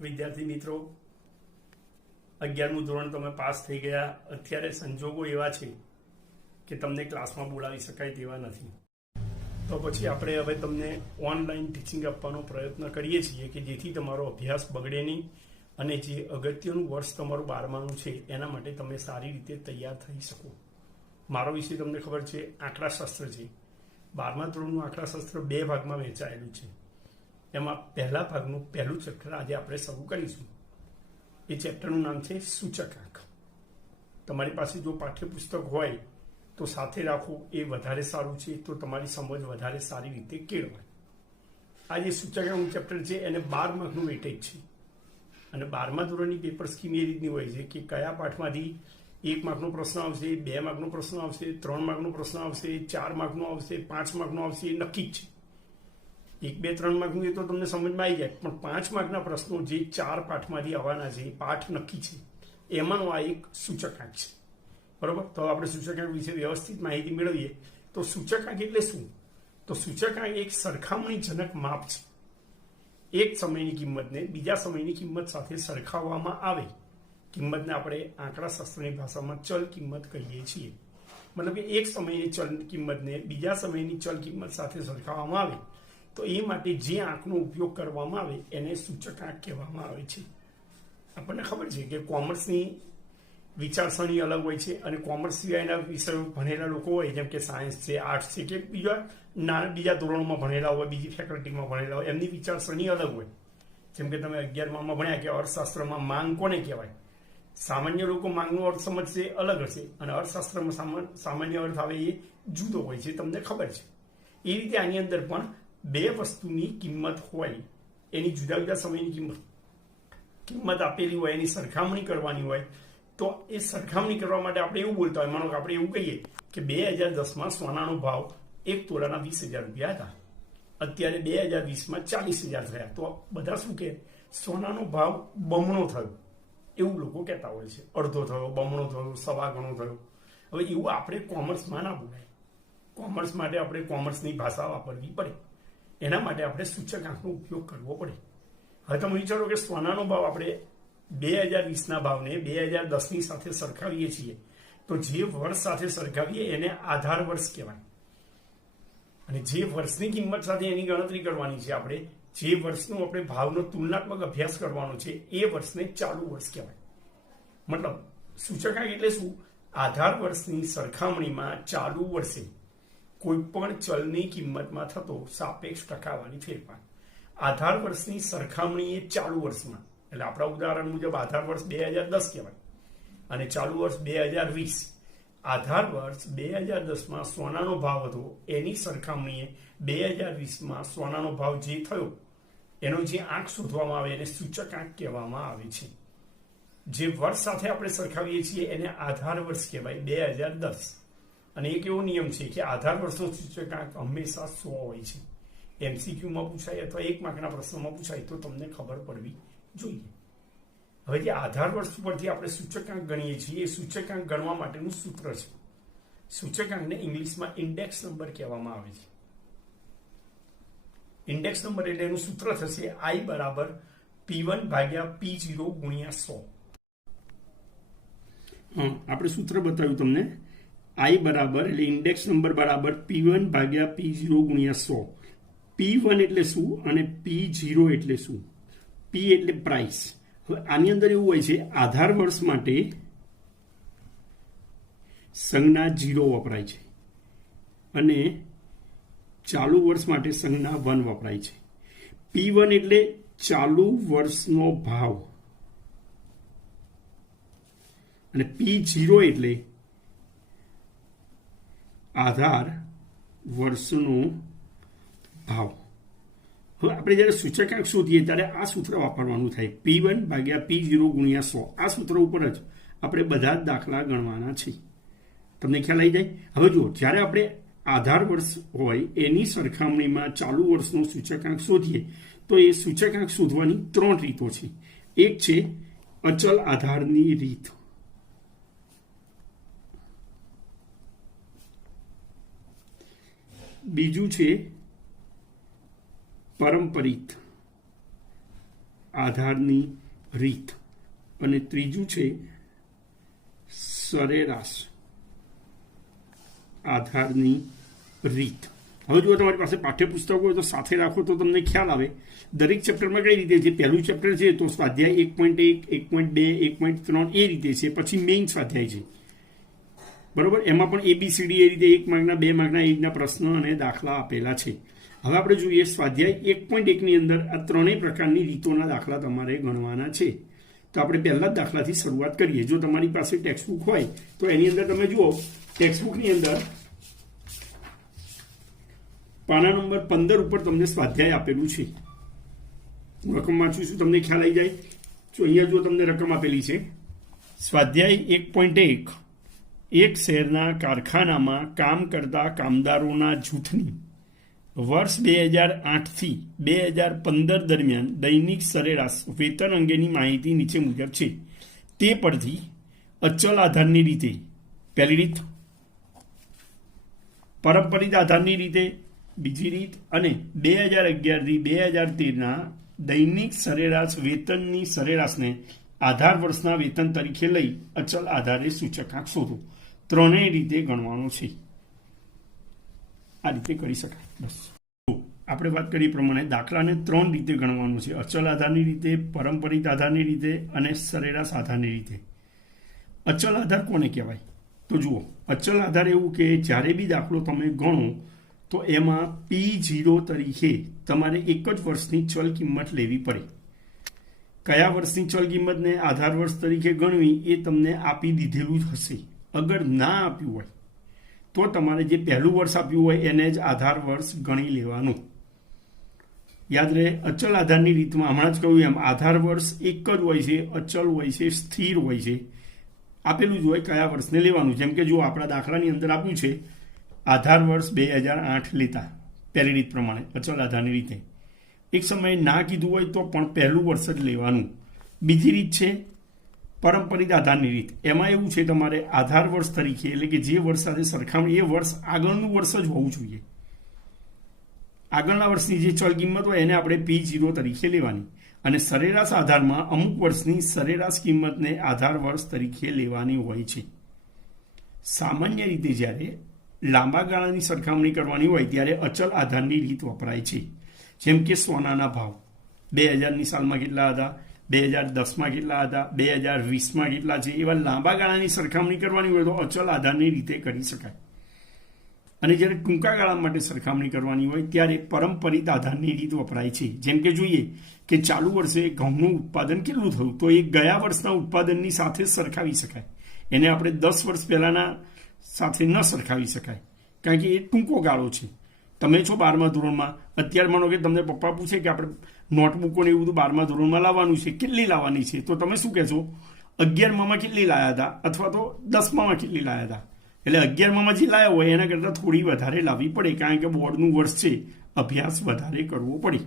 વિદ્યાર્થી મિત્રો, 11મું ધોરણ તમે પાસ થઈ ગયા. અત્યારે સંજોગો એવા છે કે તમને ક્લાસમાં બોલાવી શકાય તેવા નથી. તો પછી આપણે હવે તમને ઓનલાઈન ટીચિંગ આપવાનો પ્રયત્ન કરીએ છીએ કે જેથી તમારો અભ્યાસ બગડે નહીં અને જે અગત્યનું વર્ષ તમારું 12માનું છે એના માટે તમે સારી રીતે તૈયાર થઈ શકો. મારો વિષય તમને ખબર છે, આંકડાશાસ્ત્ર છે. 12મા ધોરણનું આંકડાશાસ્ત્ર 2 ભાગમાં વહેંચાયેલું છે. એમાં પહેલા ભાગનું પહેલું ચેપ્ટર આજે આપણે શરૂ કરીશું. એ ચેપ્ટરનું નામ છે સૂચકાંક. તમારી પાસે જો પાઠ્યપુસ્તક હોય તો સાથે રાખવું એ વધારે સારું છે, તો તમારી સમજ વધારે સારી રીતે કેળવાય. આ જે સૂચકાંકનું ચેપ્ટર છે એને 12 માર્કનું વેટેજ છે અને 12મા ધોરણની પેપર સ્કીમ એ રીતની હોય છે કે કયા પાઠમાંથી 1 માર્કનો પ્રશ્ન આવશે, 2 માર્કનો પ્રશ્ન આવશે, 3 માર્કનો પ્રશ્ન આવશે, 4 માર્કનો આવશે, 5 માર્કનો આવશે, એ નક્કી જ છે. 1, 2, 3 માર્કનું એ તો તમને સમજમાં આવી જાય, પણ 5 માર્કના પ્રશ્નો જે 4 પાઠમાંથી આવવાના છે, પાઠ નક્કી છે, એમાંનો આ એક સૂચકાંક છે. બરોબર? તો આપણે સૂચકાંક વિશે વ્યવસ્થિત માહિતી મેળવીએ. તો સૂચકાંક એટલે શું? તો સૂચકાંક એક સરખામણીજનક માપ છે. એક સમયની કિંમતને બીજા સમયની કિંમત સાથે સરખાવવામાં આવે. કિંમતને આપણે આંકડાશાસ્ત્રની ભાષામાં ચલ કિંમત કહીએ છીએ. મતલબ કે એક સમયની ચલ કિંમતને બીજા સમયની ચલ કિંમત સાથે સરખાવવામાં આવે તો એ માટે જે આંકનો ઉપયોગ કરવામાં આવે એને સૂચકાંક કહેવામાં આવે છે. આપણને ખબર છે કે કોમર્સની વિચારસરણી અલગ હોય છે અને કોમર્સ સિવાયના વિષયો ભણેલા લોકો હોય, જેમ કે સાયન્સ છે, આર્ટ્સ છે, કે બીજા ધોરણોમાં ભણેલા હોય, બીજી ફેકલ્ટીમાં ભણેલા હોય, એમની વિચારસરણી અલગ હોય. જેમ કે તમે 11મામાં ભણ્યા કે અર્થશાસ્ત્રમાં માંગ કોને કહેવાય. સામાન્ય લોકો માંગનો અર્થ સમજશે અલગ હશે અને અર્થશાસ્ત્રમાં સામાન્ય અર્થ આવે એ જુદો હોય છે, તમને ખબર છે. એ રીતે આની અંદર પણ બે વસ્તુની કિંમત હોય, એની જુદા જુદા સમયની કિંમત આપેલી હોય, એની સરખામણી કરવાની હોય. તો એ સરખામણી કરવા માટે આપણે એવું બોલતા હોય, માનો કે આપણે એવું કહીએ કે 2010માં સોનાનો ભાવ 1 તોલાના 20,000 રૂપિયા હતા, અત્યારે 2020માં 40,000 થયા. તો બધા શું કે સોનાનો ભાવ બમણો થયો એવું લોકો કહેતા હોય છે. અડધો થયો, બમણો થયો, સવા ગણો થયો. હવે એવું આપણે કોમર્સમાં ના બોલાય. કોમર્સ માટે આપણે કોમર્સની ભાષા વાપરવી પડે. એના માટે આપણે સૂચકાંકનો ઉપયોગ કરવો પડે. હવે તમે વિચારો કે સોનાનો ભાવ આપણે 2020ના ભાવને 2010ની સાથે સરખાવીએ છીએ, તો જે વર્ષ સાથે સરખાવીએ એને આધાર વર્ષ કહેવાય. અને જે વર્ષની કિંમત સાથે એની ગણતરી કરવાની છે, આપણે જે વર્ષનું આપણે ભાવનો તુલનાત્મક અભ્યાસ કરવાનો છે, એ વર્ષને ચાલુ વર્ષ કહેવાય. મતલબ સૂચકાંક એટલે શું? આધાર વર્ષની સરખામણીમાં ચાલુ વર્ષે કોઈ પણ ચલની કિંમતમાં થતો સાપેક્ષ ટકાવારી ફેરફાર. આધાર વર્ષની સરખામણી એ ચાલુ વર્ષમાં, એટલે આપણા ઉદાહરણ મુજબ આધાર વર્ષ 2010 કહેવાય અને ચાલુ વર્ષ 2020. આધાર વર્ષ 2010માં સોનાનો ભાવ હતો, એની સરખામણીએ 2020માં સોનાનો ભાવ જે થયો એનો જે આંક શોધવામાં આવે એને સૂચકાંક કહેવામાં આવે છે. જે વર્ષ સાથે આપણે સરખાવીએ છીએ એને આધાર વર્ષ કહેવાય, 2010. અને એક એવો નિયમ છે કે આધાર વર્ષનો સૂચકાંક હંમેશા 100 હોય છે. MCQમાં પૂછાય અથવા 1 માર્કના પ્રશ્નમાં પૂછાય તો તમને ખબર પડવી જોઈએ. હવે જે આધાર વર્ષ ઉપરથી આપણે સૂચકાંક ગણીએ છીએ, એ સૂચકાંક ગણવા માટેનું સૂત્ર છે. સૂચકાંકને ઇંગ્લિશમાં ઇન્ડેક્સ નંબર કહેવામાં આવે છે. ઇન્ડેક્સ નંબર એટલે એનું સૂત્ર થશે I બરાબર P1/P0 ગુણ્યા 100. આપણે સૂત્ર બતાવ્યું તમને. I બરાબર એટલે ઇન્ડેક્સ નંબર બરાબર P1/P0 ગુણ્યા 100. P1 એટલે શું અને P0 એટલે શું? P એટલે પ્રાઇસ. હવે આની અંદર એવું હોય છે, આધાર વર્ષ માટે સંજ્ઞા 0 વપરાય છે અને ચાલુ વર્ષ માટે સંજ્ઞા 1 વપરાય છે. P1 એટલે ચાલુ વર્ષનો ભાવ અને P0 એટલે આધાર વર્ષનો ભાવ. હવે આપણે જ્યારે સૂચકાંક શોધીએ ત્યારે આ સૂત્ર વાપરવાનું થાય, P1/P0 ગુણ્યા 100. આ સૂત્ર ઉપર જ આપણે બધા જ દાખલા ગણવાના છે. તમને ખ્યાલ આવી જાય? હવે જુઓ, જ્યારે આપણે આધાર વર્ષ હોય એની સરખામણીમાં ચાલુ વર્ષનો સૂચકાંક શોધીએ તો એ સૂચકાંક શોધવાની 3 રીતો છે. એક છે અચલ આધારની રીત, બીજું છે પારંપરિક આધારની રીત અને ત્રીજું છે સરેરાશ આધારની રીત. હવે જો તમારી પાસે પાઠ્યપુસ્તકો હોય તો સાથે રાખો તો તમને ખ્યાલ આવે દરેક ચેપ્ટરમાં કઈ રીતે છે. પહેલું ચેપ્ટર છે તો સ્વાધ્યાય 1.1, 1.2, 1.3 એ રીતે છે. પછી મેઇન સ્વાધ્યાય છે, બરોબર. એમાં પણ ABCD એ રીતે 1 માર્કના 2 માર્કના એ રીતના પ્રશ્ન અને દાખલા આપેલા છે. હવે આપણે જોઈએ સ્વાધ્યાય 1.1 ની અંદર આ ત્રણેય પ્રકારની રીતોના દાખલા તમારે ગણવાના છે. તો આપણે પહેલા જ દાખલાથી શરૂઆત કરીએ. જો તમારી પાસે ટેક્સ્ટબુક હોય તો એની અંદર તમે જુઓ, ટેક્સ્ટબુકની અંદર પાના નંબર 15 ઉપર તમને સ્વાધ્યાય આપેલું છે. હું રકમ વાંચું છું, તમને ખ્યાલ આવી જાય. તો અહીંયા જો તમને રકમ આપેલી છે સ્વાધ્યાય 1.1, એક શહેરના કારખાનામાં કામ કરતા કામદારોના જૂથની વર્ષ 2008 થી 2015 દરમિયાન દૈનિક સરેરાશ વેતન અંગેની માહિતી નીચે મુજબ છે. તે પરથી અચલ આધારની રીતે, પહેલી રીત પારંપરિક આધારની રીતે, બીજી રીત અને 2011 થી 2013ના દૈનિક સરેરાશ વેતનની સરેરાશને આધાર વર્ષના વેતન તરીકે લઈ અચલ આધારે સૂચકાંક શોધો. ત્રણેય રીતે ગણવાનો છે. આ રીતે કરી શકાય. બસ આપણે વાત કરી પ્રમાણે દાખલાને 3 રીતે ગણવાનું છે: અચલ આધારની રીતે, પારંપરિક આધારની રીતે અને સરેરાશ આધારની રીતે. અચલ આધાર કોને કહેવાય? તો જુઓ, અચલ આધાર એવું કે જ્યારે બી દાખલો તમે ગણો તો એમાં P0 તરીકે તમારે એક જ વર્ષની ચલ કિંમત લેવી પડે. કયા વર્ષની ચલ કિંમતને આધાર વર્ષ તરીકે ગણવી એ તમને આપી દીધેલું જ હશે. અગર ના આપ્યું હોય તો તમારે જે પહેલું વર્ષ આપ્યું હોય એને જ આધાર વર્ષ ગણી લેવાનું. યાદ રહે, અચલ આધારની રીતમાં હમણાં જ કહ્યું એમ આધાર વર્ષ એક જ હોય છે, અચલ હોય છે, સ્થિર હોય છે. આપેલું જ હોય કયા વર્ષને લેવાનું. જેમ કે જો આપણા દાખલાની અંદર આપ્યું છે આધાર વર્ષ 2008 લેતા, પહેલી રીત પ્રમાણે અચલ આધારની રીતે. એક સમયે ના કીધું હોય તો પણ પહેલું વર્ષ જ લેવાનું. બીજી રીત છે પારંપરિક આધારની રીત. એમાં એવું છે તમારે આધાર વર્ષ તરીકે, એટલે કે જે વર્ષ સાથે સરખામણી, એ વર્ષ આગળનું વર્ષ જ હોવું જોઈએ. આગળના વર્ષની જે ચલ કિંમત હોય એને આપણે P0 તરીકે લેવાની. અને સરેરાશ આધારમાં અમુક વર્ષની સરેરાશ કિંમતને આધાર વર્ષ તરીકે લેવાની હોય છે. સામાન્ય રીતે જ્યારે લાંબા ગાળાની સરખામણી કરવાની હોય ત્યારે અચલ આધારની રીત વપરાય છે. જેમ કે સોનાના ભાવ 2000ની સાલમાં કેટલા હતા, 2010માં કેટલા હતા, 2020માં કેટલા છે, એવા લાંબા ગાળાની સરખામણી કરવાની હોય તો અચલ આધારની રીતે કરી શકાય. અને જ્યારે ટૂંકા ગાળા માટે સરખામણી કરવાની હોય ત્યારે પારંપરિક આધારની રીત વપરાય છે. જેમ કે જોઈએ કે ચાલુ વર્ષે ઘઉંનું ઉત્પાદન કેટલું થયું તો એ ગયા વર્ષના ઉત્પાદનની સાથે સરખાવી શકાય. એને આપણે 10 વર્ષ પહેલાના સાથે ન સરખાવી શકાય, કારણ કે એ ટૂંકો ગાળો છે. તમે છો 12મા ધોરણમાં, અત્યારે માનો કે તમને પપ્પા પૂછે કે આપણે નોટબુકોને એવું બધું 12મા ધોરણમાં લાવવાનું છે, કેટલી લાવવાની છે, તો તમે શું કહેશો? 11મામાં કેટલી લાયા હતા અથવા તો 10મામાં કેટલી લાયા હતા. એટલે 11મામાં જે લાયા હોય એના કરતાં થોડી વધારે લાવવી પડે, કારણ કે બોર્ડનું વર્ષ છે, અભ્યાસ વધારે કરવો પડે.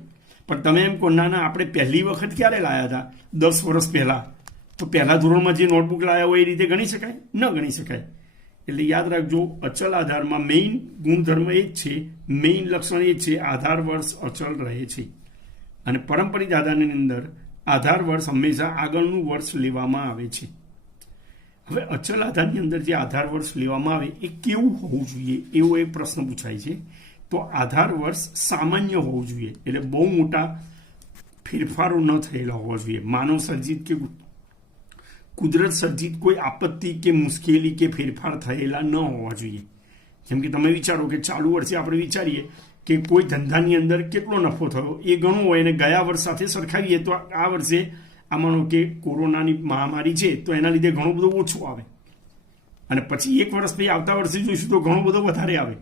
પણ તમે એમ કહો ના આપણે પહેલી વખત ક્યારે લાયા હતા? 10 વર્ષ પહેલાં. તો પહેલા ધોરણમાં જે નોટબુક લાયા હોય એ રીતે ગણી શકાય? ન ગણી શકાય. એટલે યાદ રાખજો, અચલ આધારમાં મેઇન ગુણધર્મ એ જ છે, મેઇન લક્ષણ એ જ છે, આધાર વર્ષ અચલ રહે છે. અને પારંપરિક આધારની અંદર આધાર વર્ષ હંમેશા આગળનું વર્ષ લેવામાં આવે છે. હવે અચલ આધારની અંદર જે આધાર વર્ષ લેવામાં આવે એ કેવું હોવું જોઈએ એવો એક પ્રશ્ન પૂછાય છે. તો આધાર વર્ષ સામાન્ય હોવું જોઈએ, એટલે બહુ મોટા ફેરફારો ન થયેલા હોવા જોઈએ. માનવ સર્જિત કે કુદરત સર્જિત કોઈ આપત્તિ કે મુશ્કેલી કે ફેરફાર થયેલા ન હોવા જોઈએ. જેમ કે તમે વિચારો કે ચાલુ વર્ષે આપણે વિચારીએ કે કોઈ ધંધાની અંદર કેટલો નફો થયો એ ઘણું હોય, અને ગયા વર્ષ સાથે સરખાવીએ તો આ વર્ષે આ માનો કે કોરોનાની મહામારી છે તો એના લીધે ઘણું બધું ઓછું આવે, અને પછી એક વર્ષ પછી આવતા વર્ષે જોઈશું તો ઘણું બધું વધારે આવે.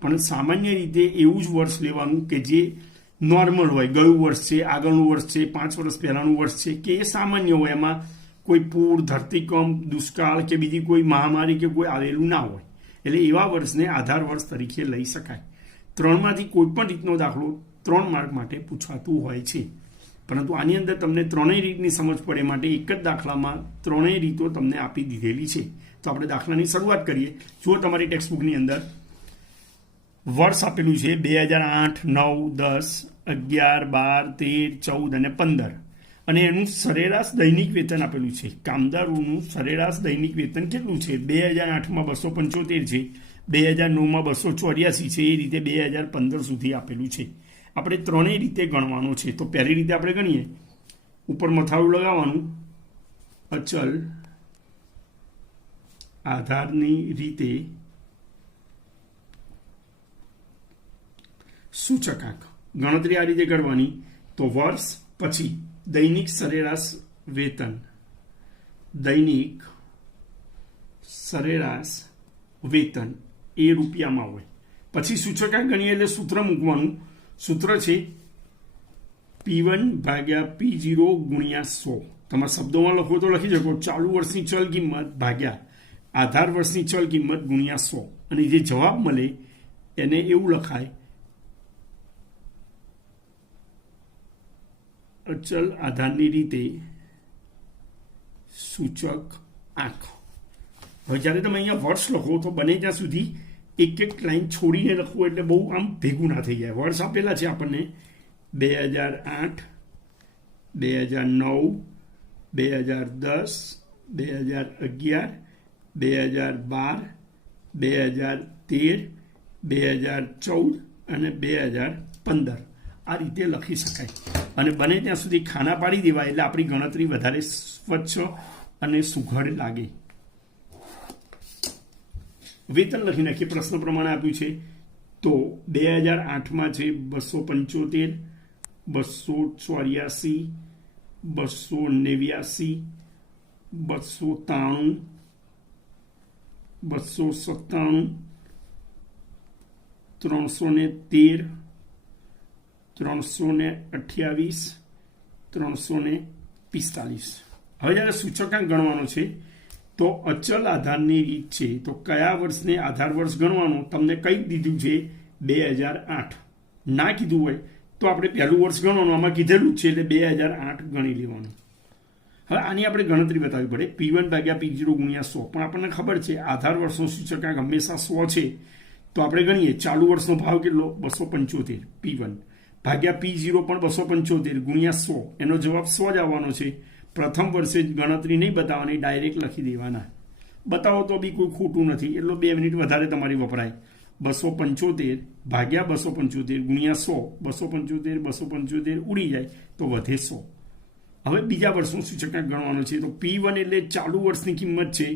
પણ સામાન્ય રીતે એવું જ વર્ષ લેવાનું કે જે નોર્મલ હોય, ગયું વર્ષ છે, આગળનું વર્ષ છે, 5 વર્ષ પહેલાંનું વર્ષ છે, કે એ સામાન્ય હોય, એમાં કોઈ પૂર, ધરતીકંપ, દુષ્કાળ કે બીજી કોઈ મહામારી કે કોઈ આવેલું ના હોય. એટલે એવા વર્ષને આધાર વર્ષ તરીકે લઈ શકાય. 3માંથી કોઈ પણ રીતનો દાખલો 3 માર્ક માટે પૂછાતું હોય છે, પરંતુ આની અંદર તમને ત્રણેય રીતની સમજ પડે માટે એક જ દાખલામાં ત્રણેય રીતો તમને આપી દીધેલી છે. તો આપણે દાખલાની શરૂઆત કરીએ. જુઓ તમારી ટેક્સ્ટબુકની અંદર વર્ષ આપેલું છે 2008, 9, 10, 11, 12, 13, 14 અને 15. અને એનું સરેરાશ દૈનિક વેતન આપેલું છે. કામદારોનું સરેરાશ દૈનિક વેતન કેટલું છે? 2008માં 275 છે, 2009માં 284 છે, એ રીતે 2015 સુધી આપેલું છે. આપણે ત્રણેય રીતે ગણવાનું છે. તો પહેલી રીતે આપણે ગણીએ, ઉપર મથાળું લગાવવાનું, અચલ આધારની રીતે સૂચકાંક ગણતરી આ રીતે કરવાની. તો વર્ષ પછી દૈનિક સરેરાશ વેતન, દૈનિક સરેરાશ વેતન એ રૂપિયામાં હોય. પછી સૂચકાંક ગણીએ એટલે સૂત્ર મૂકવાનું. સૂત્ર છે P1 ભાગ્યા P0 ગુણ્યા 100. તમારા શબ્દોમાં લખો તો લખી શકો ચાલુ વર્ષની ચલ કિંમત ભાગ્યા આધાર વર્ષની ચલ કિંમત ગુણ્યા 100. અને જે જવાબ મળે એને એવું લખાય અચલ આધારની રીતે સૂચક આંક. હવે જ્યારે તમે અહીંયા વર્ષ લખો તો બને ત્યાં સુધી એક એક લાઈન છોડીને લખવું, એટલે બહુ આમ ભેગું ના થઈ જાય. વર્ષ આપેલા છે આપણને 2008, 2009, 2010, 2011, 2012, 2013, 2014 અને 2015 આ રીતે લખી શકાય. અને બને ત્યાં સુધી ખાના પાડી દેવાય એટલે આપણી ગણતરી વધારે સ્વચ્છ અને સુઘડ લાગે. વેતન લખી નાખીએ. પ્રશ્ન પ્રમાણે આપ્યું છે તો 2008માં છે 275, 284, 289, 293, 297, 313, 328, 345. હવે જ્યારે સૂચકાંક ગણવાનો છે તો અચલ આધારની રીત છે. તો કયા વર્ષને આધાર વર્ષ ગણવાનો તમને કઈ દીધું છે? 2008. ના કીધું હોય તો આપણે પહેલું વર્ષ ગણવાનું, આમાં કીધેલું જ છે એટલે 2008 ગણી લેવાનું. હવે આની આપણે ગણતરી બતાવવી પડે. P1 ભાગ્યા P0 ગુણ્યા 100. પણ આપણને ખબર છે આધાર વર્ષનો સૂચકાંક હંમેશા 100 છે. તો આપણે ગણીએ ચાલુ વર્ષનો ભાવ કેટલો? 275. P1 ભાગ્યા P0 પણ 275 ગુણ્યા 100. એનો જવાબ 100 જ આવવાનો છે. પ્રથમ વર્ષે ગણતરી નહીં બતાવવાની, ડાયરેક્ટ લખી દેવાના. બતાવો તો બી કોઈ ખોટું નથી, એટલો 2 મિનિટ વધારે તમારી વપરાય. 275 ભાગ્યા 275 ગુણ્યા 100. 275 275 ઉડી જાય તો વધે 100. હવે બીજા વર્ષનું સૂચકાંક ગણવાનું છે. તો P1 એટલે ચાલુ વર્ષની કિંમત છે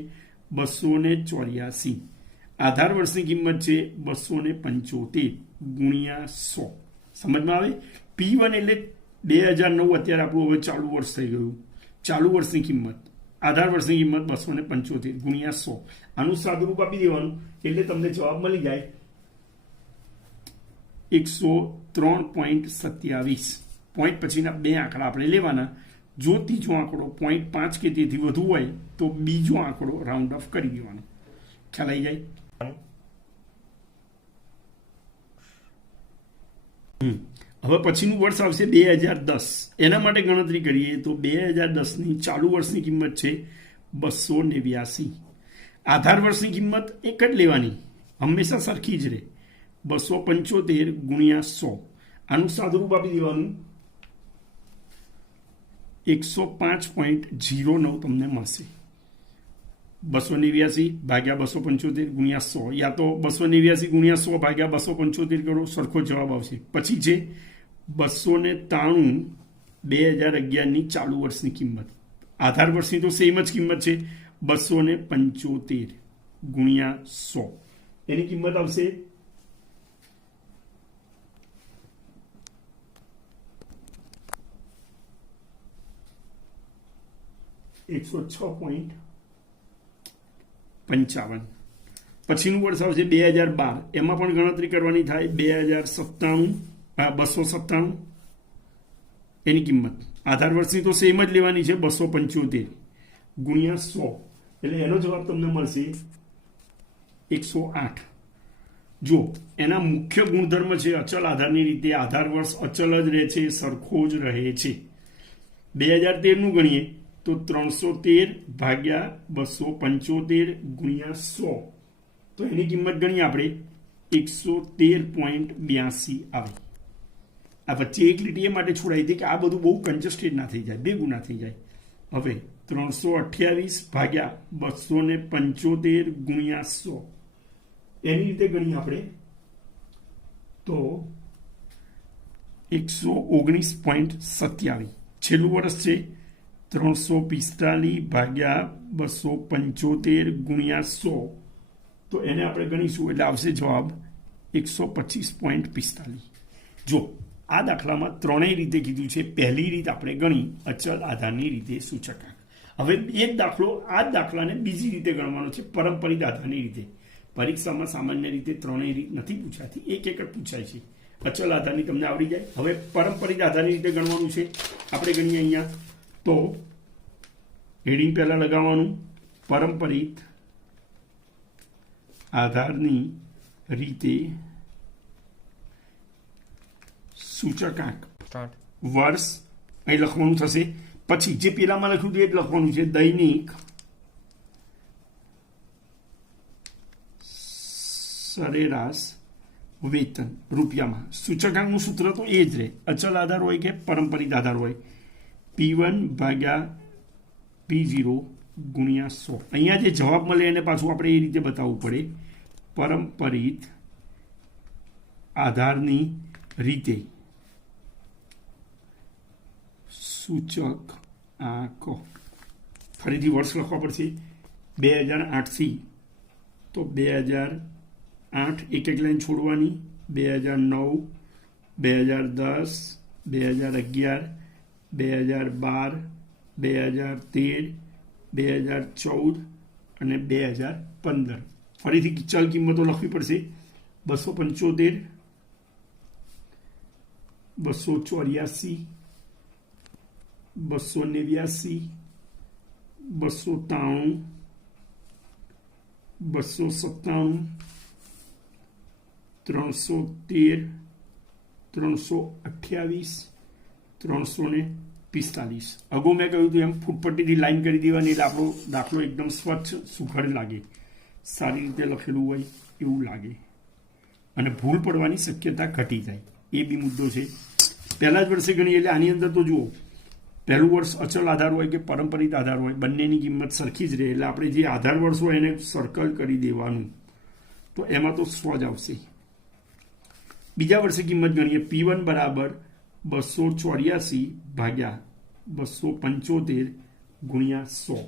284. આધાર વર્ષની કિંમત છે 275 ગુણ્યા 100. સમજમાં આવે? P1 એટલે 2009 અત્યારે આપણું હવે ચાલુ વર્ષ થઈ ગયું. ચાલુ વર્ષની કિંમત, આધાર વર્ષની કિંમત 275 ગુણ્યા 100. આનું સાદુરૂપ આપી દેવાનું એટલે તમને જવાબ મળી જાય 103.27. પોઈન્ટ પછીના 2 આંકડા આપણે લેવાના. જો ત્રીજો આંકડો 0.5 કે તેથી વધુ હોય તો બીજો આંકડો રાઉન્ડ ઓફ કરી દેવાનો. ખ્યાલ આવી જાય? હવે પછીનું વર્ષ આવશે 2010. એના માટે ગણતરી કરીએ તો 2010ની ચાલુ વર્ષની કિંમત છે 289. આધાર વર્ષની કિંમત એક જ લેવાની, હંમેશા સરખી જ રહે, 275 ગુણ્યા 100. આનું સાદુરૂપ આપી દેવાનું 105.09 તમને મળશે. 289 ભાગ્યા 275 ગુણ્યા 100, યા તો 289 ગુણ્યા 100 ભાગ્યા 275 કરો, સરખો જવાબ આવશે. પછી છે 293 2011ની ચાલુ વર્ષની કિંમત. આધાર વર્ષની તો સેમ જ કિંમત છે 275 ગુણ્યા 100. એની કિંમત આવશે 106.55. પછીનું વર્ષ આવશે 2012. એમાં પણ ગણતરી કરવાની થાય 297 એની કિંમત. આધાર વર્ષની તો સેમ જ લેવાની છે 275 ગુણ્યા 100. એટલે એનો જવાબ તમને મળશે 108. જો એના મુખ્ય ગુણધર્મ છે અચલ આધારની રીતે આધાર વર્ષ અચલ જ રહે છે, સરખો જ રહે છે. 2013નું ગણીએ તો 313 ભાગ્યા 275 ગુણ્યા 100. તો એની કિંમત ગણીએ આપણે 113.82 આવે. આ વચ્ચે એક લીટી એ માટે છોડાઈ હતી કે આ બધું બહુ કન્જસ્ટેડ ના થઈ જાય, ભેગું ના થઈ જાય. હવે 328 ભાગ્યા 275 ગુણ્યા 100 એની રીતે ગણીએ આપણે તો 119.27. છેલ્લું વર્ષ છે 345 ભાગ્યા 275 ગુણ્યા 100, તો એને આપણે ગણીશું એટલે આવશે જવાબ 125.45. જો આ દાખલામાં ત્રણેય રીતે કીધું છે. પહેલી રીત આપણે ગણી અચલ આધારની રીતે સૂચકાંક. હવે એક દાખલો આ જ દાખલાને બીજી રીતે ગણવાનો છે, પરંપરિત આધારની રીતે. પરીક્ષામાં સામાન્ય રીતે ત્રણેય રીત નથી પૂછાતી, એક એક જ પૂછાય છે. અચલ આધારની તમને આવડી જાય. હવે પરંપરિત આધારની રીતે ગણવાનું છે. આપણે ગણીએ અહીંયા તો હેડિંગ પહેલા લગાવવાનું, પરંપરિત આધારની રીતે સૂચકાંક વર્ષ અહીં લખવાનું થશે. પછી જે પેલામાં લખ્યું હતું એ જ લખવાનું છે, દૈનિક સરેરાશ વેતન રૂપિયામાં. સૂચકાંકનું સૂત્ર તો એ જ રહે, અચલ આધાર હોય કે પરંપરિત આધાર હોય. P1 ભાગ્યા P0 ગુણ્યા 100. અહીંયા જે જવાબ મળે એને પાછું આપણે એ રીતે બતાવવું પડે, પરંપરિત આધારની રીતે સૂચક આંકો. ફરીથી વર્ષ લખવા પડશે. 2008 તો 2008 એક એક લાઈન છોડવાની, 2009, 2010, 2011, 2012, 2013, 2014 અને 2015. ફરીથી ચલ કિંમતો લખવી પડશે. 275, 284, 289, 293, 297, 313, 328, 345. અગાઉ મેં કહ્યું હતું એમ ફૂટપટ્ટીથી લાઈન કરી દેવાની એટલે આપણો દાખલો એકદમ સ્વચ્છ સુઘડ લાગે, સારી રીતે લખેલું હોય એવું લાગે અને ભૂલ પડવાની શક્યતા ઘટી જાય. એ બી મુદ્દો છે. પહેલા જ વર્ષે ગણીએ એટલે આની અંદર તો જુઓ, પહેલું વર્ષ અચલ આધાર હોય કે પરંપરિત આધાર હોય, બંનેની કિંમત સરખી જ રહે. એટલે આપણે જે આધાર વર્ષ હોય એને સર્કલ કરી દેવાનું, તો એમાં તો 100 જ આવશે. બીજા વર્ષે કિંમત ગણીએ, P1 બરાબર 284 ભાગ્યા 275 ગુણ્યા 100,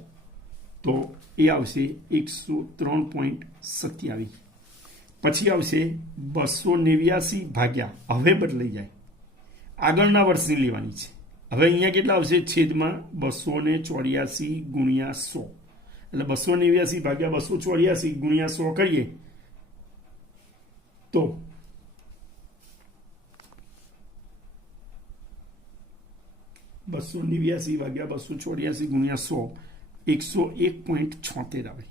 તો એ આવશે 103.27. પછી આવશે 289 ભાગ્યા, હવે બદલાઈ જાય, આગળના વર્ષની લેવાની છે. હવે અહીંયા કેટલા આવશે? છેદમાં 284 ગુણ્યા 100, એટલે 289 ભાગ્યા 284 ગુણ્યા 100 કરીએ તો 289 ભાગ્યા 284 ગુણ્યા 100 101.76 આવે.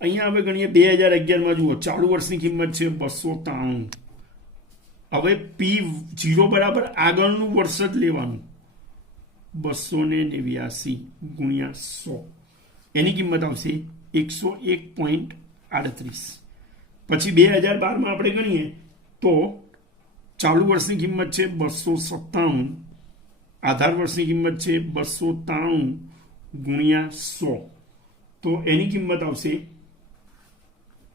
અહીંયા હવે ગણીએ 2011માં જુઓ, ચાલુ વર્ષની કિંમત છે 293. હવે P0 બરાબર આગળનું વર્ષ જ લેવાનું, 289 ગુણ્યા 100, એની કિંમત આવશે 101.38. પછી 2012માં આપણે ગણીએ તો ચાલુ વર્ષની કિંમત છે 297, આધાર વર્ષની કિંમત છે 293 ગુણ્યા 100, તો એની કિંમત આવશે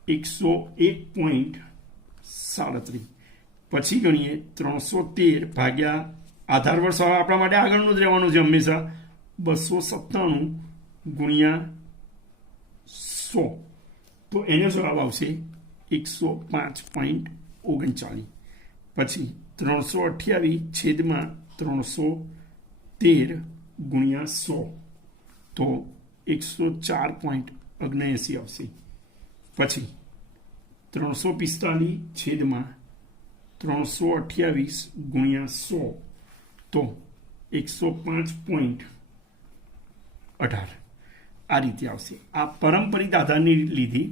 101.37. પછી ગણીએ 313 ભાગ્યા આધાર વર્ષ હવે આપણા માટે આગળનું જ રહેવાનું છે હંમેશા, 297 ગુણ્યા 100, તો એનો જવાબ આવશે 105.39. પછી 328 છેદમાં 313 ગુણ્યા 100, તો 104.79 આવશે. પછી 345 છેદમાં 328 ગુણ્યા 100, તો 105.18. આ રીતે આવશે. આ પરંપરિત આધારની લીધી.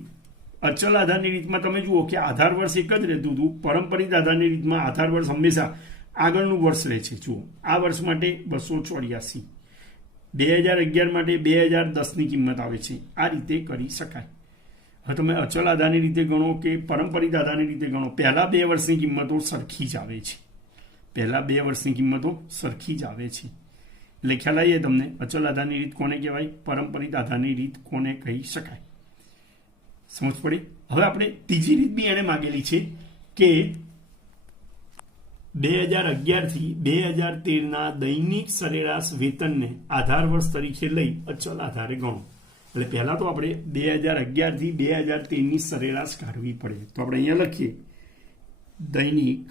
અચલ આધારની રીતમાં તમે જુઓ કે આધાર વર્ષ એક જ રહેતું હતું. પરંપરિત આધારની રીતમાં આધાર વર્ષ હંમેશા આગળનું વર્ષ રહે છે. જુઓ, આ વર્ષ માટે 284, 2011 માટે 2010ની કિંમત આવે છે. આ રીતે કરી શકાય. હવે તમે અચલ આધારની રીતે ગણો કે પરંપરિત આધારની રીતે ગણો, પહેલા 2 વર્ષની કિંમતો સરખી જ આવે છે. પહેલા 2 વર્ષની કિંમતો સરખી જ આવે છે. એટલે ખ્યાલ આવીએ તમને અચલ આધારની રીત કોને કહેવાય, પારંપરિક આધારની રીત કોને કહી શકાય. સમજ પડી. હવે આપણે ત્રીજી રીત બી એને માગેલી છે કે 2011 થી 2013ના દૈનિક સરેરાશ વેતનને આધાર વર્ષ તરીકે લઈ અચલ આધારે ગણો. એટલે પહેલા તો આપણે 2011 થી 2013ની સરેરાશ કાઢવી પડે. તો આપણે અહીંયા લખીએ દૈનિક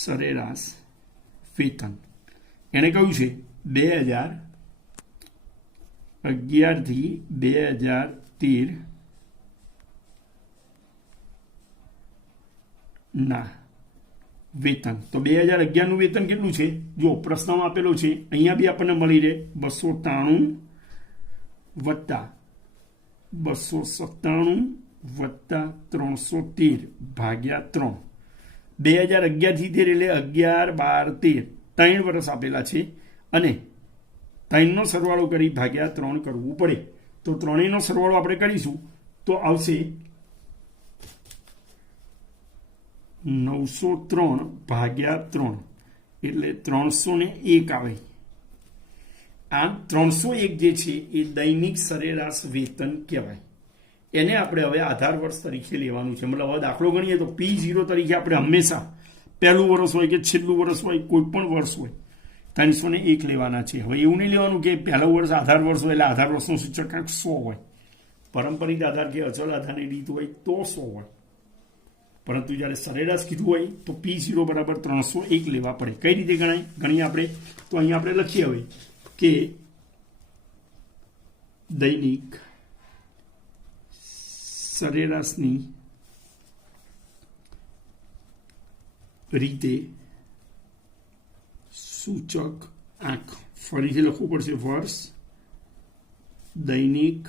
સરેરાશ વેતન. એને કહ્યું છે 2011 થી 2013 ના વેતન. તો 2011નું વેતન કેટલું છે? જો પ્રશ્નમાં આપેલો છે, અહીંયા બી આપણને મળી રહે 293 વત્તા 297 વત્તા 313 ભાગ્યા 3. 2011 થી 13 એટલે 11, 12, 13 3 વર્ષ આપેલા છે અને 3નો સરવાળો કરી ભાગ્યા 3 કરવું પડે. તો ત્રણેયનો સરવાળો આપણે કરીશું તો આવશે 903 ભાગ્યા 3 એટલે 301 આવે. આ 301 જે છે એ દૈનિક સરેરાશ વેતન કહેવાય. એને આપણે હવે આધાર વર્ષ તરીકે લેવાનું છે. મતલબ હવે દાખલો ગણીએ તો P0 તરીકે આપણે હંમેશા પહેલું વર્ષ હોય કે છેલ્લું વર્ષ હોય કોઈ પણ વર્ષ હોય 301 લેવાના છે. હવે એવું નહીં લેવાનું કે પહેલું વર્ષ આધાર વર્ષ હોય એટલે આધાર વર્ષનો સૂચકાંક 100 હોય. પારંપરિક આધાર કે અચલ આધારની રીત હોય તો 100 હોય, પરંતુ જ્યારે સરેરાશ કીધું હોય તો P0 બરાબર 301 લેવા પડે. કઈ રીતે ગણાય ગણીએ આપણે? તો અહીંયા આપણે લખીએ હવે કે દૈનિક સરેરાશની રીતે સૂચક આંક. ફરીથી લખવું પડશે વર્ષ દૈનિક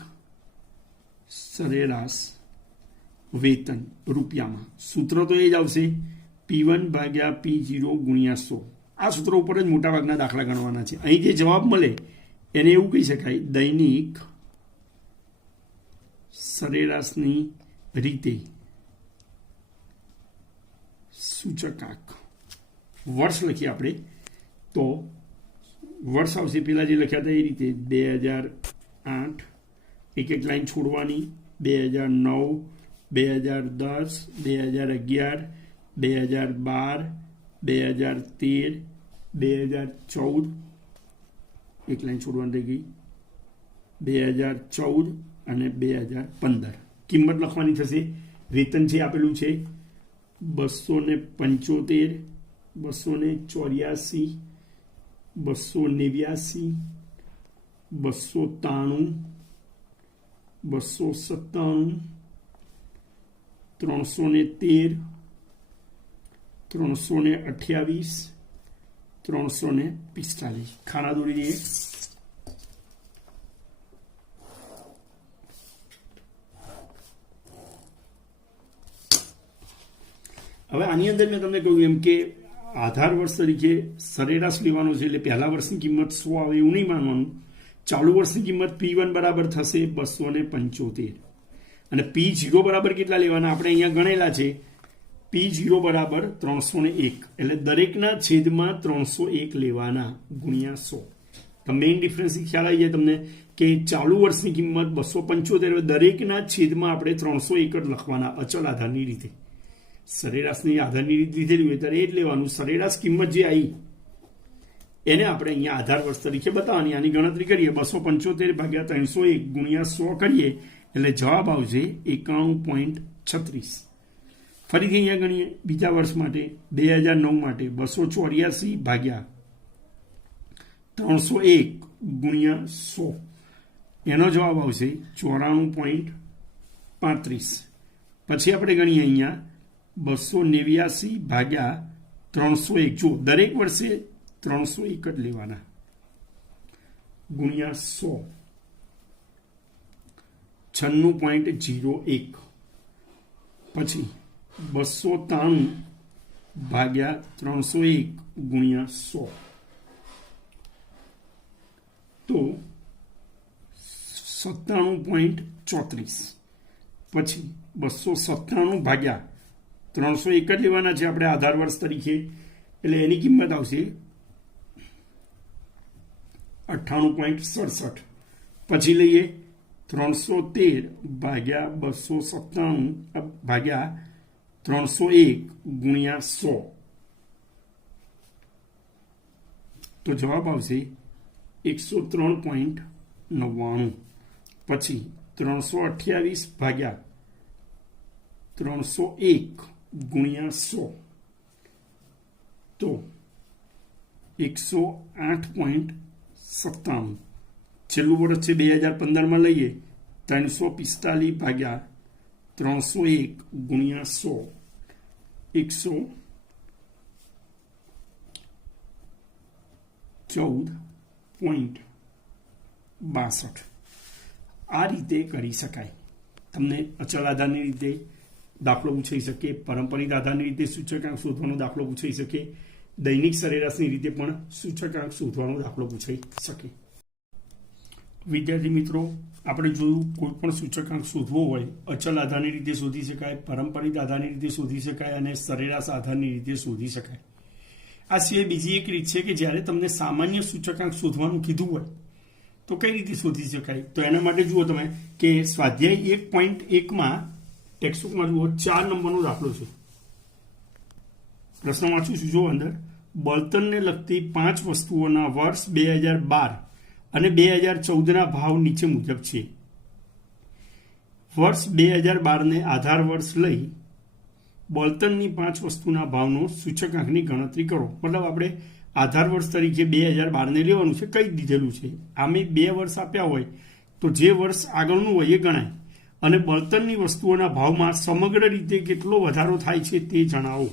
સરેરાશ વેતન રૂપિયામાં. સૂત્ર તો એ જ આવશે P1 ભાગ્યા P0 ગુણ્યા 100. આ સૂત્ર ઉપર જ મોટાભાગના દાખલા ગણવાના છે. અહીં જે જવાબ મળે એને એવું કહી શકાય દૈનિક સરેરાશની રીતે સૂચકાંક. વર્ષ લખીએ આપણે તો વર્ષ આવશે પેલા જે લખ્યા હતા એ રીતે 2008, એક લાઈન છોડવાની, 2009, 2010, 2011, 2012, 2013, 2014, એક લાઈન છોડવાની રહી ગઈ, 2014 અને 2015. કિંમત લખવાની થશે. વેતન છે આપેલું છે 275, 284, 289, 293, 297, 313, 328, 345. ખાના દોરી દઈએ. હવે આની અંદર મેં તમને કહ્યું એમ કે આધાર વર્ષ તરીકે સરેરાશ લેવાનો છે. એટલે પહેલા વર્ષની કિંમત 100 આવે એવું નહીં માનવાનું. ચાલુ વર્ષની કિંમત P1 બરાબર થશે 275 અને P0 બરાબર કેટલા લેવાના આપણે અહીંયા ગણેલા છે. P0 બરાબર 301 એટલે દરેકના છેદમાં 301 લેવાના ગુણ્યા 100. તો મેઇન ડિફરન્સ ખ્યાલ આવી જાય તમને કે ચાલુ વર્ષની કિંમત 275, દરેકના છેદમાં આપણે 301 જ લખવાના અચલ આધારની રીતે. સરેરાશની આધારની રીત લીધેલી હોય ત્યારે એ જ લેવાનું. સરેરાશ કિંમત જે આવી એને આપણે અહીંયા આધાર વર્ષ તરીકે બતાવવાની. આની ગણતરી કરીએ 275 ભાગ્યા 301 ગુણ્યા 100 કરીએ એટલે જવાબ આવશે 91.36. ફરીથી અહીંયા ગણીએ બીજા વર્ષ માટે 2009 માટે 284 ભાગ્યા 301 ગુણ્યા 100 એનો જવાબ આવશે 94.35. પછી આપણે ગણીએ અહીંયા 289 ભાગ્યા 301. જો દરેક વર્ષે 301 જ લેવાના ગુણ્યા 100 96.01. પછી 293 ભાગ્યા 301 ગુણ્યા 100 તો 97.34. પછી 297 ભાગ્યા 301 જ લેવાના છે આપણે આધાર વર્ષ તરીકે એટલે એની કિંમત આવશે 98.67. પછી લઈએ 313 ભાગ્યા 297 ભાગ્યા 301 ગુણ્યા 100. તો જવાબ આવશે 103.99. પછી 328 ભાગ્યા 301 ગુણ્યા 100 તો 108.97. છેલ્લું વર્ષ છે 2015 લઈએ 345 ભાગ્યા 301 ગુણ્યા 100 114.62. આ રીતે કરી શકાય. તમને અચલ આધારની રીતે દાખલો પૂછાઈ શકે, પારંપરિક આધારની રીતે સૂચકાંક શોધવાનો દાખલો પૂછાઈ શકે, દૈનિક સરેરાશની રીતે પણ સૂચકાંક શોધવાનો દાખલો પૂછાઈ શકે. વિદ્યાર્થી મિત્રો, આપણે જોયું કોઈ પણ સૂચકાંક શોધવો હોય અચલ આધારની રીતે શોધી શકાય, પારંપરિક આધારની રીતે શોધી શકાય અને સરેરાશ આધારની રીતે શોધી શકાય. આ સિવાય બીજી એક રીત છે કે જ્યારે તમને સામાન્ય સૂચકાંક શોધવાનું કીધું હોય તો કઈ રીતે શોધી શકાય. તો એના માટે જુઓ તમે કે સ્વાધ્યાય 1.1માં ટેક્સ્ટબુકમાં જુઓ 4 નંબરનો દાખલો છે. પ્રશ્ન વાંચું છું. જો અંદર બળતણને લગતી 5 વસ્તુઓના વર્ષ 2012 અને 2014ના ભાવ નીચે મુજબ છે. વર્ષ 2012ને આધાર વર્ષ લઈ બળતણની 5 વસ્તુના ભાવનો સૂચકાંકની ગણતરી કરો. મતલબ આપણે આધાર વર્ષ તરીકે 2012ને લેવાનું છે, કઈ દીધેલું છે. આમે 2 વર્ષ આપ્યા હોય તો જે વર્ષ આગળનું હોય એ ગણાય અને બળતણની વસ્તુઓના ભાવમાં સમગ્ર રીતે કેટલો વધારો થાય છે તે જણાવો.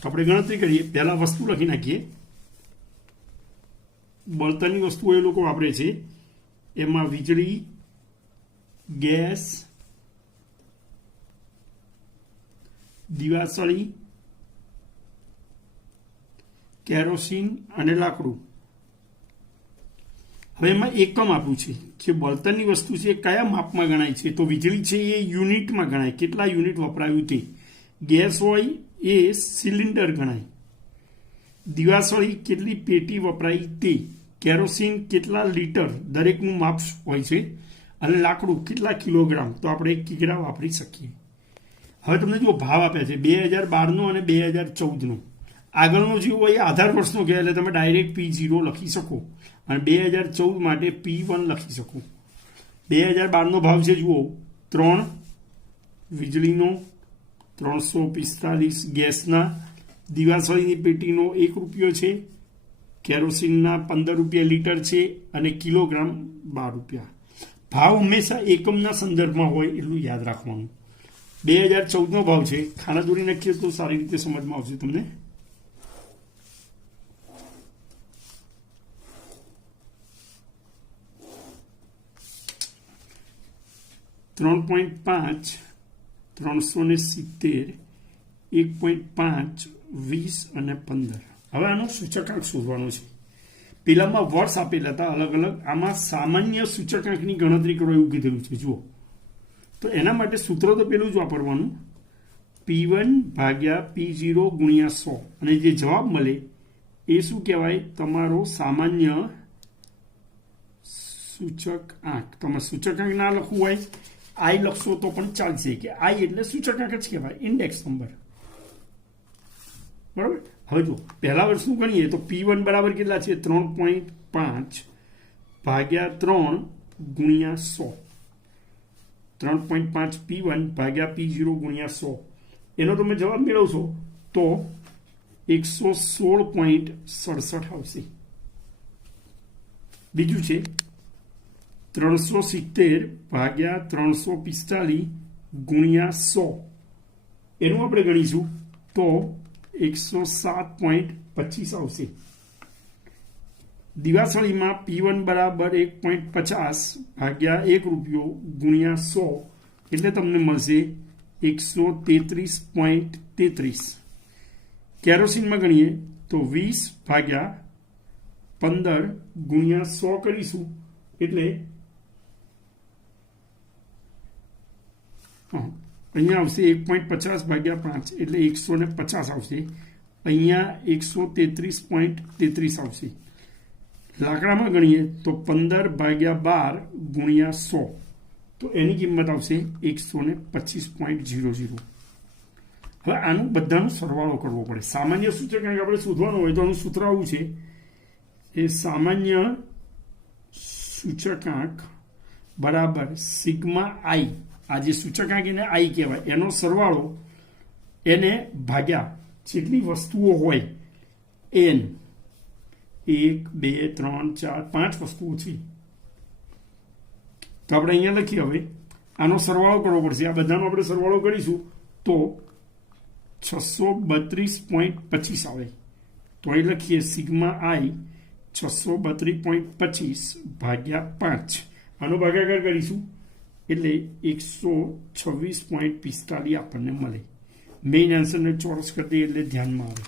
તો આપણે ગણતરી કરીએ. પહેલા વસ્તુ લખી નાખીએ. બળતણની વસ્તુઓ એ લોકો વાપરે છે. એમાં વીજળી, ગેસ, દિવાસળી, કેરોસીન અને લાકડું. હવે એમાં એકમ આપ્યું છે કે બળતણની વસ્તુ છે કયા માપમાં ગણાય છે. તો વીજળી છે એ યુનિટમાં ગણાય, કેટલા યુનિટ વપરાયું તે. ગેસ હોય એ સિલિન્ડર ગણાય. દિવાસળી કેટલી પેટી વપરાઈ તે. કેરોસીન કેટલા લીટર દરેકનું માપ હોય છે. અને લાકડું કેટલા કિલોગ્રામ. તો આપણે કિગ્રા વાપરી શકીએ. હવે તમને જો ભાવ આપ્યા છે 2012નો અને 2014નો. આગળનો જે હોય એ આધાર વર્ષનો કહેવાય એટલે તમે ડાયરેક્ટ P0 લખી શકો અને 2014 માટે P1 લખી શકો. 2012નો ભાવ છે જુઓ 3, વીજળીનો 345, ગેસના, દિવાસળીની પેટીનો 1 રૂપિયો છે, કેરોસીનના 15 રૂપિયા લીટર છે અને કિલોગ્રામ 12 રૂપિયા. ભાવ હંમેશા એકમના સંદર્ભમાં હોય એટલું યાદ રાખવાનું. 2014નો ભાવ છે, ખાના દોરી નાખીએ તો સારી રીતે સમજમાં આવશે તમને. $3.5, 370, 1.5, 20 અને 15. હવે આનો સૂચકાંક શોધવાનો છે. પેલામાં વર્ષ આપેલા હતા અલગ અલગ, આમાં સામાન્ય સૂચકાંકની ગણતરી કરો એવું કીધેલું છે. જુઓ તો એના માટે સૂત્ર તો પેલું જ વાપરવાનું, P1 ભાગ્યા P0 ગુણ્યા 100. અને જે જવાબ મળે એ શું કહેવાય? તમારો સામાન્ય સૂચકાંક. તમે સૂચકાંક ના લખવું હોય આઈ લખશો તો પણ ચાલશે, કે આઈ એટલે સૂચકાંક જ કહેવાય, ઇન્ડેક્સ નંબર. બરાબર. હવે જો પહેલા વર્ષનું ગણીએ તો P1 બરાબર કેટલા છે? 3.5 ભાગ્યા 3 ગુણ્યા 100. 3.5 P1 ભાગ્યા P0 ગુણ્યા 100. એનો તમે જવાબ મેળવશો તો 116.67 આવશે. બીજું છે 370 ભાગ્યા 345 ગુણ્યા 100. એનું આપણે ગણીશું તો 107.25 આવશે. દિવાસળીમાં P1 બરાબર 1.50 ભાગ્યા 1 રૂપિયો ગુણ્યા 100 એટલે તમને મળશે 133.33. કેરોસીનમાં ગણીએ તો 20 ભાગ્યા 15 ગુણ્યા 100 કરીશું એટલે અહીંયા આવશે 1.50 ભાગ્યા 5 એટલે 150 આવશે. અહીંયા 133.33 આવશે. લાકડામાં ગણીએ તો 15/12 ગુણ્યા 100, તો એની કિંમત આવશે 125.00. હવે આનું બધાનો સરવાળો કરવો પડે. સામાન્ય સૂચકાંક આપણે શોધવાનો હોય તો આનું સૂત્ર આવું છે એ સામાન્ય સૂચકાંક બરાબર સિગ્મા આઈ, આ જે સૂચકાંક એને આઈ કહેવાય, એનો સરવાળો એને ભાગ્યા જેટલી વસ્તુઓ હોય એન, 1 2 3 4 5 વસ્તુઓ છે. તો આપણે અહીંયા લખીએ. હવે આનો સરવાળો કરવો પડશે. આ બધાનો આપણે સરવાળો કરીશું તો 632.25 આવે. તો અહીં લખીએ સિગ્મા આઈ 632.25 ભાગ્યા 5. આનો ભાગાકાર કરીશું એટલે 126.45 આપણને મળે. મેઇન આન્સરને ચોરસ કરી દઈએ એટલે ધ્યાનમાં આવે.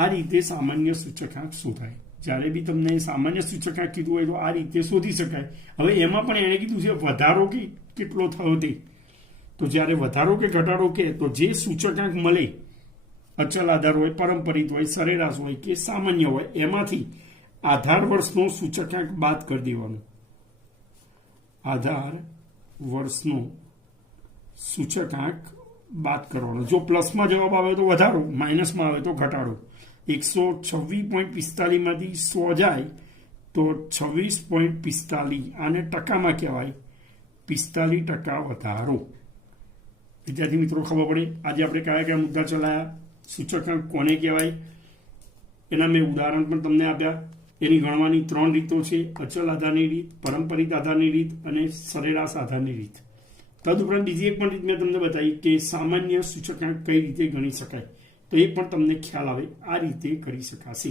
આ રીતે સામાન્ય સૂચકાંક શોધાય. જ્યારે બી તમને સામાન્ય સૂચકાંક કીધું હોય તો આ રીતે શોધી શકાય. હવે એમાં પણ એણે કીધું છે વધારો કે કેટલો થયો તે. તો જ્યારે વધારો કે ઘટાડો કે તો જે સૂચકાંક મળે, અચલ આધાર હોય, પારંપરિક હોય, સરેરાશ હોય કે સામાન્ય હોય, એમાંથી આધાર વર્ષનો સૂચકાંક બાદ કરી દેવાનો. આધાર વર્ષનો સૂચકાંક બાદ કરવાનો. જો પ્લસમાં જવાબ આવે તો વધારો, માઇનસમાં આવે તો ઘટાડો. 126.45 માંથી 100 જાય તો 26.45. આને ટકામાં કહેવાય 45% વધારો. વિદ્યાર્થી મિત્રો ખબર પડે. આજે આપણે કયા કયા મુદ્દા ચલાયા, સૂચકાંક કોને કહેવાય, એના મેં ઉદાહરણ પણ તમને આપ્યા. એની ગણવાની 3 રીતો છે: અચલ આધારની રીત, પારંપરિક આધારની રીત અને સરેરાશ આધારની રીત. તદુપરાંત બીજી એક પણ રીત મેં તમને બતાવી કે સામાન્ય સૂચકાંક કઈ રીતે ગણી શકાય. તો એ પણ તમને ખ્યાલ આવે. આ રીતે કરી શકાશે.